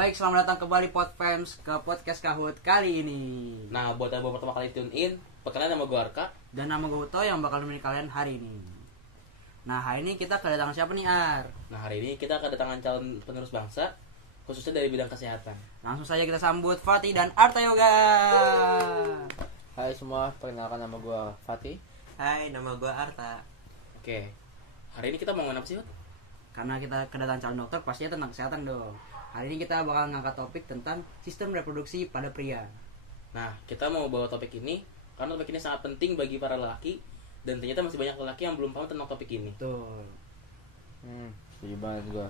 Baik, selamat datang kembali Podfans ke podcast Kahoot kali ini. Nah, buat yang baru pertama kali tune in, perkenalkan nama gue Arka. Dan nama gue Uto yang bakal menemani kalian hari ini. Nah, hari ini kita kedatangan siapa nih, Ar? Nah, hari ini kita kedatangan calon penerus bangsa, khususnya dari bidang kesehatan. Langsung saja kita sambut Fatih dan Arta Yoga. Hai semua, perkenalkan nama gue Fatih. Hai, nama gue Arta. Oke, hari ini kita mau ngomongin apa sih, Hot? Karena kita kedatangan calon dokter, pastinya tentang kesehatan dong. Hari ini kita bakal ngangkat topik tentang sistem reproduksi pada pria. Nah, kita mau bawa topik ini karena topik ini sangat penting bagi para lelaki dan ternyata masih banyak lelaki yang belum paham tentang topik ini. Betul. Setuju banget gue.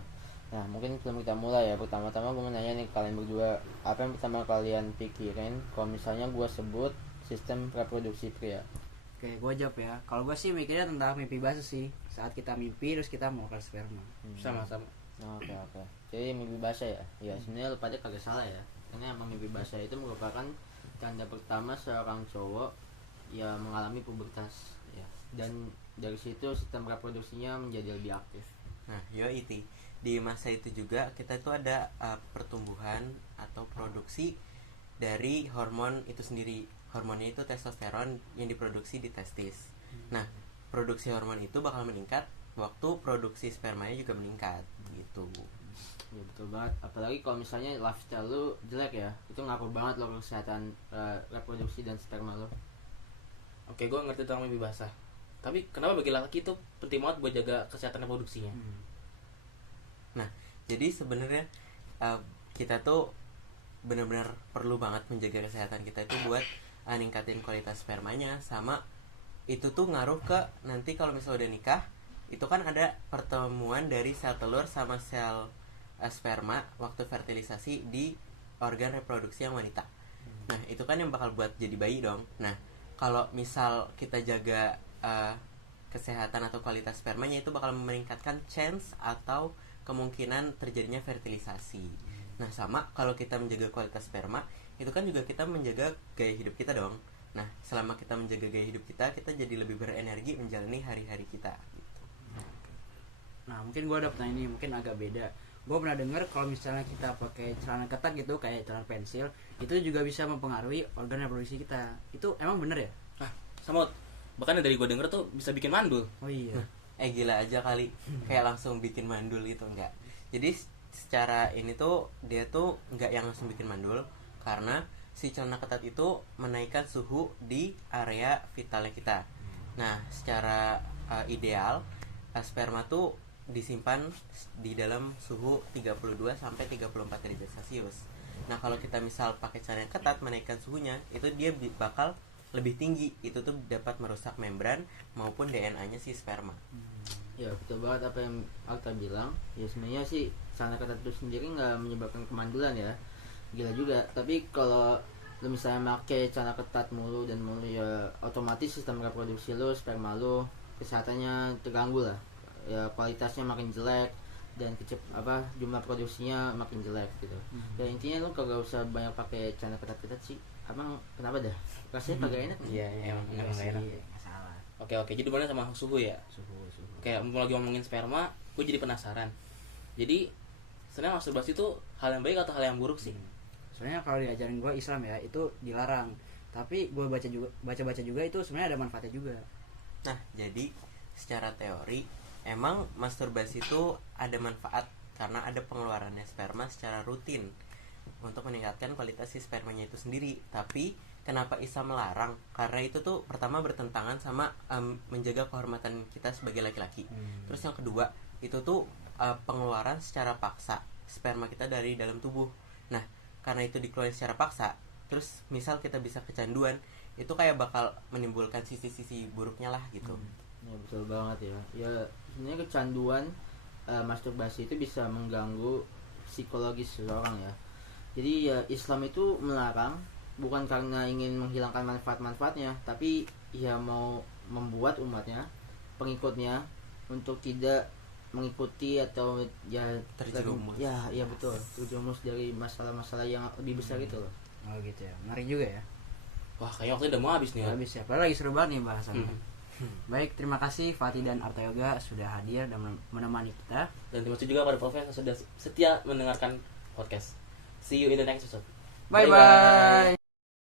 Nah, mungkin sebelum kita mulai ya, pertama-tama gue mau nanya nih kalian berdua, apa yang pertama kalian pikirin kalau misalnya gue sebut sistem reproduksi pria? Oke, gue jawab ya. Kalau gue sih mikirnya tentang mimpi basah sih. Saat kita mimpi terus kita mau keluar sperma. Sama-sama. Oke. Jadi mimpi basah ya? Ya sebenarnya lu pada kagak salah ya. Karena emang mimpi basah itu merupakan tanda pertama seorang cowok yang mengalami pubertas ya. Dan dari situ sistem reproduksinya menjadi lebih aktif. Nah, Iti, di masa itu juga kita itu ada pertumbuhan atau produksi dari hormon itu sendiri. Hormonnya itu testosteron yang diproduksi di testis. Nah, produksi hormon itu bakal meningkat waktu produksi spermanya juga meningkat gitu. Ya betul banget, apalagi kalau misalnya lifestyle lu jelek ya, itu ngaruh banget lo kesehatan reproduksi dan sperma lo. Oke, gue ngerti tentang mimpi basah. Tapi kenapa bagi lelaki itu penting banget buat jaga kesehatan reproduksinya? Nah, jadi sebenarnya kita tuh benar-benar perlu banget menjaga kesehatan kita itu buat ningkatin kualitas spermanya, sama itu tuh ngaruh ke nanti kalau misalnya udah nikah, itu kan ada pertemuan dari sel telur sama sel sperma waktu fertilisasi di organ reproduksi yang wanita. Nah, itu kan yang bakal buat jadi bayi dong. Nah, kalau misal kita jaga kesehatan atau kualitas spermanya, itu bakal meningkatkan chance atau kemungkinan terjadinya fertilisasi. Nah, sama kalau kita menjaga kualitas sperma, itu kan juga kita menjaga gaya hidup kita dong. Nah, selama kita menjaga gaya hidup kita jadi lebih berenergi menjalani hari-hari kita gitu. Nah, mungkin gue ada pertanyaan ini, mungkin agak beda. Gue pernah dengar kalau misalnya kita pakai celana ketat gitu, kayak celana pensil, itu juga bisa mempengaruhi organ reproduksi kita. Itu emang bener ya? Ah, sama Hot. Bahkan dari gue denger tuh bisa bikin mandul. Oh iya. Gila aja kali, kayak langsung bikin mandul gitu, enggak. Jadi secara ini tuh dia tuh enggak yang langsung bikin mandul, karena si celana ketat itu menaikkan suhu di area vitalnya kita. Nah, secara ideal sperma tuh disimpan di dalam suhu 32 sampai 34 derajat Celcius. Nah, kalau kita misal pakai celana yang ketat menaikkan suhunya, itu dia bakal lebih tinggi. Itu tuh dapat merusak membran maupun DNA-nya si sperma. Ya betul banget apa yang Alta bilang. Ya sebenarnya sih celana ketat itu sendiri nggak menyebabkan kemandulan ya. Gila juga. Tapi kalau lu misalnya pakai celana ketat mulu ya otomatis sistem reproduksi lu, sperma lu, kesehatannya terganggu lah. Ya kualitasnya makin jelek dan jumlah produksinya makin jelek gitu. Ya intinya lu kagak usah banyak pakai celana ketat-ketat sih. Abang kenapa dah? Rasanya kagak enak. Iya, emang Iya nggak enak. nggak salah. Oke, jadi bener sama suhu ya. Suhu. Kayak mau lagi ngomongin sperma, gue jadi penasaran. Jadi sebenarnya masturbasi itu hal yang baik atau hal yang buruk sih? Soalnya kalau diajarin gue Islam ya, itu dilarang. Tapi gue baca juga itu sebenarnya ada manfaatnya juga. Nah, jadi secara teori emang masturbasi itu ada manfaat karena ada pengeluarannya sperma secara rutin untuk meningkatkan kualitas si spermanya itu sendiri. Tapi kenapa Islam melarang? Karena itu tuh pertama bertentangan sama menjaga kehormatan kita sebagai laki-laki. Terus yang kedua, itu tuh pengeluaran secara paksa sperma kita dari dalam tubuh. Nah, karena itu dikeluarin secara paksa, terus misal kita bisa kecanduan, itu kayak bakal menimbulkan sisi-sisi buruknya lah gitu. Ya betul banget ya. Ya sebenarnya kecanduan masturbasi itu bisa mengganggu psikologis seseorang ya. Jadi ya Islam itu melarang bukan karena ingin menghilangkan manfaat-manfaatnya, tapi ya mau membuat umatnya, pengikutnya untuk tidak mengikuti atau ya Terjerumus. Ya betul, terjerumus dari masalah-masalah yang lebih besar itu loh. Oh gitu ya. Menarik juga ya. Wah, kayaknya waktu udah mau habis nih. Habis ya. Padahal lagi seru banget nih bahasannya. Baik, terima kasih Fatih dan Arta Yoga sudah hadir dan menemani kita. Dan terima kasih juga pada Profes yang sudah setia mendengarkan podcast. See you in the next episode. Bye bye.